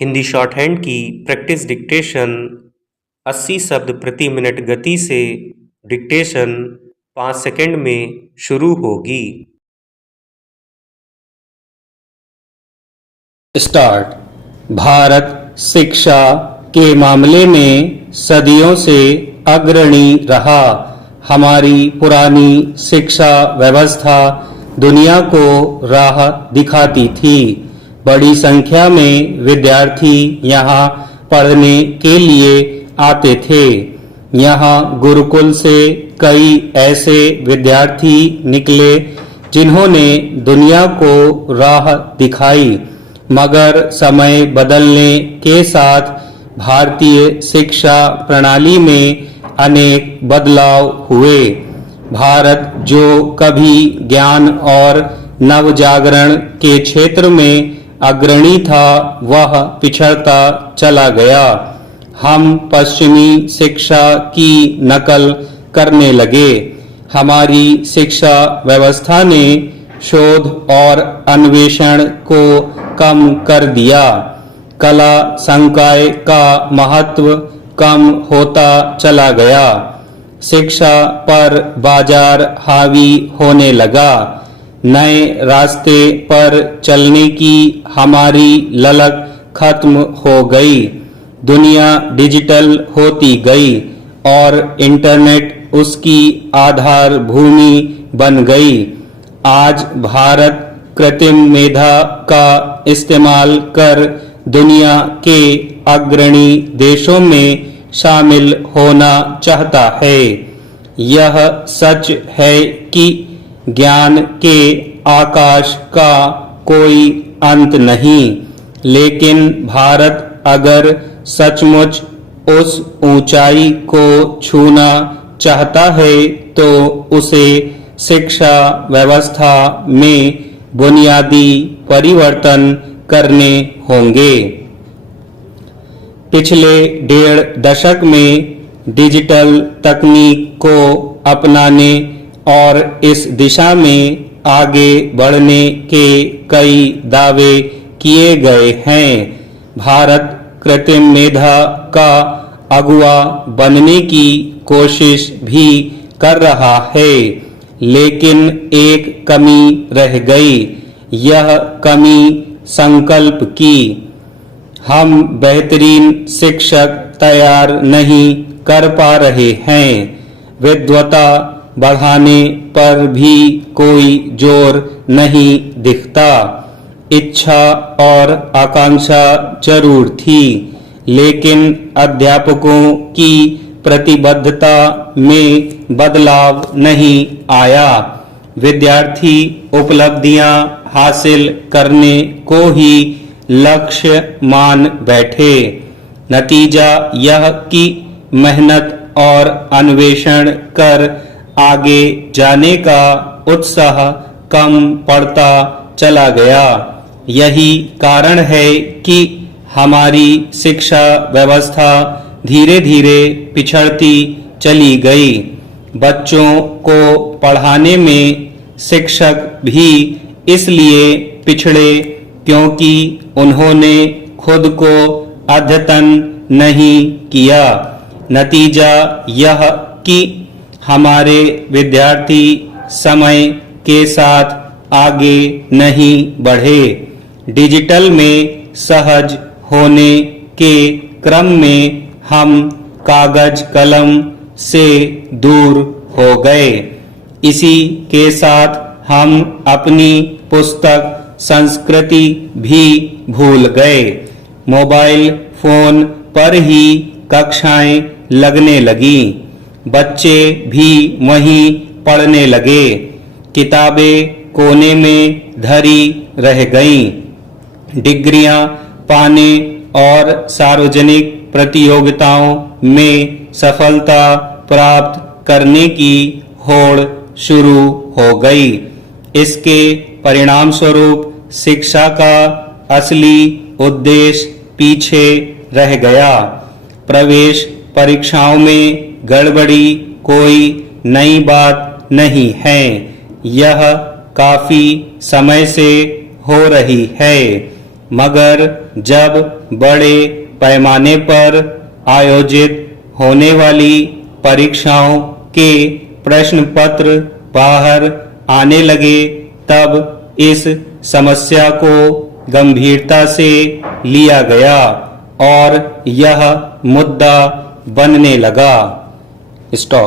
Hindi short hand की practice dictation 80 शब्द प्रति मिनट गति से डिक्टेशन 5 सेकंड में शुरू होगी। स्टार्ट। भारत शिक्षा के मामले में सदियों से अग्रणी रहा। हमारी पुरानी शिक्षा व्यवस्था दुनिया को राह दिखाती थी। बड़ी संख्या में विद्यार्थी यहाँ पढ़ने के लिए आते थे। यहाँ गुरुकुल से कई ऐसे विद्यार्थी निकले जिन्होंने दुनिया को राह दिखाई, मगर समय बदलने के साथ भारतीय शिक्षा प्रणाली में अनेक बदलाव हुए। भारत जो कभी ज्ञान और नवजागरण के क्षेत्र में अग्रणी था, वह पिछड़ता चला गया। हम पश्चिमी शिक्षा की नकल करने लगे। हमारी शिक्षा व्यवस्था ने शोध और अन्वेषण को कम कर दिया। कला संकाय का महत्व कम होता चला गया। शिक्षा पर बाजार हावी होने लगा। नए रास्ते पर चलने की हमारी ललक खत्म हो गई। दुनिया डिजिटल होती गई और इंटरनेट उसकी आधार भूमि बन गई। आज भारत कृत्रिम मेधा का इस्तेमाल कर दुनिया के अग्रणी देशों में शामिल होना चाहता है। यह सच है कि ज्ञान के आकाश का कोई अंत नहीं, लेकिन भारत अगर सचमुच उस ऊंचाई को छूना चाहता है तो उसे शिक्षा व्यवस्था में बुनियादी परिवर्तन करने होंगे। पिछले 1.5 दशक में डिजिटल तकनीक को अपनाने और इस दिशा में आगे बढ़ने के कई दावे किए गए हैं। भारत कृत्रिम मेधा का अगुवा बनने की कोशिश भी कर रहा है, लेकिन एक कमी रह गई। यह कमी संकल्प की। हम बेहतरीन शिक्षक तैयार नहीं कर पा रहे हैं। विद्वता बढ़ाने पर भी कोई जोर नहीं दिखता। इच्छा और आकांक्षा जरूर थी, लेकिन अध्यापकों की प्रतिबद्धता में बदलाव नहीं आया। विद्यार्थी उपलब्धियां हासिल करने को ही लक्ष्य मान बैठे। नतीजा यह कि मेहनत और अन्वेषण कर आगे जाने का उत्साह कम पड़ता चला गया। यही कारण है कि हमारी शिक्षा व्यवस्था धीरे धीरे पिछड़ती चली गई। बच्चों को पढ़ाने में शिक्षक भी इसलिए पिछड़े क्योंकि उन्होंने खुद को अद्यतन नहीं किया। नतीजा यह कि हमारे विद्यार्थी समय के साथ आगे नहीं बढ़े। डिजिटल में सहज होने के क्रम में हम कागज कलम से दूर हो गए। इसी के साथ हम अपनी पुस्तक संस्कृति भी भूल गए। मोबाइल फोन पर ही कक्षाएं लगने लगी। बच्चे भी वहीं पढ़ने लगे। किताबें कोने में धरी रह गईं। डिग्रियां पाने और सार्वजनिक प्रतियोगिताओं में सफलता प्राप्त करने की होड़ शुरू हो गई। इसके परिणाम स्वरूप शिक्षा का असली उद्देश्य पीछे रह गया। प्रवेश परीक्षाओं में गड़बड़ी कोई नई बात नहीं है। यह काफी समय से हो रही है। मगर जब बड़े पैमाने पर आयोजित होने वाली परीक्षाओं के प्रश्न पत्र बाहर आने लगे तब इस समस्या को गंभीरता से लिया गया और यह मुद्दा बनने लगा। स्टॉप।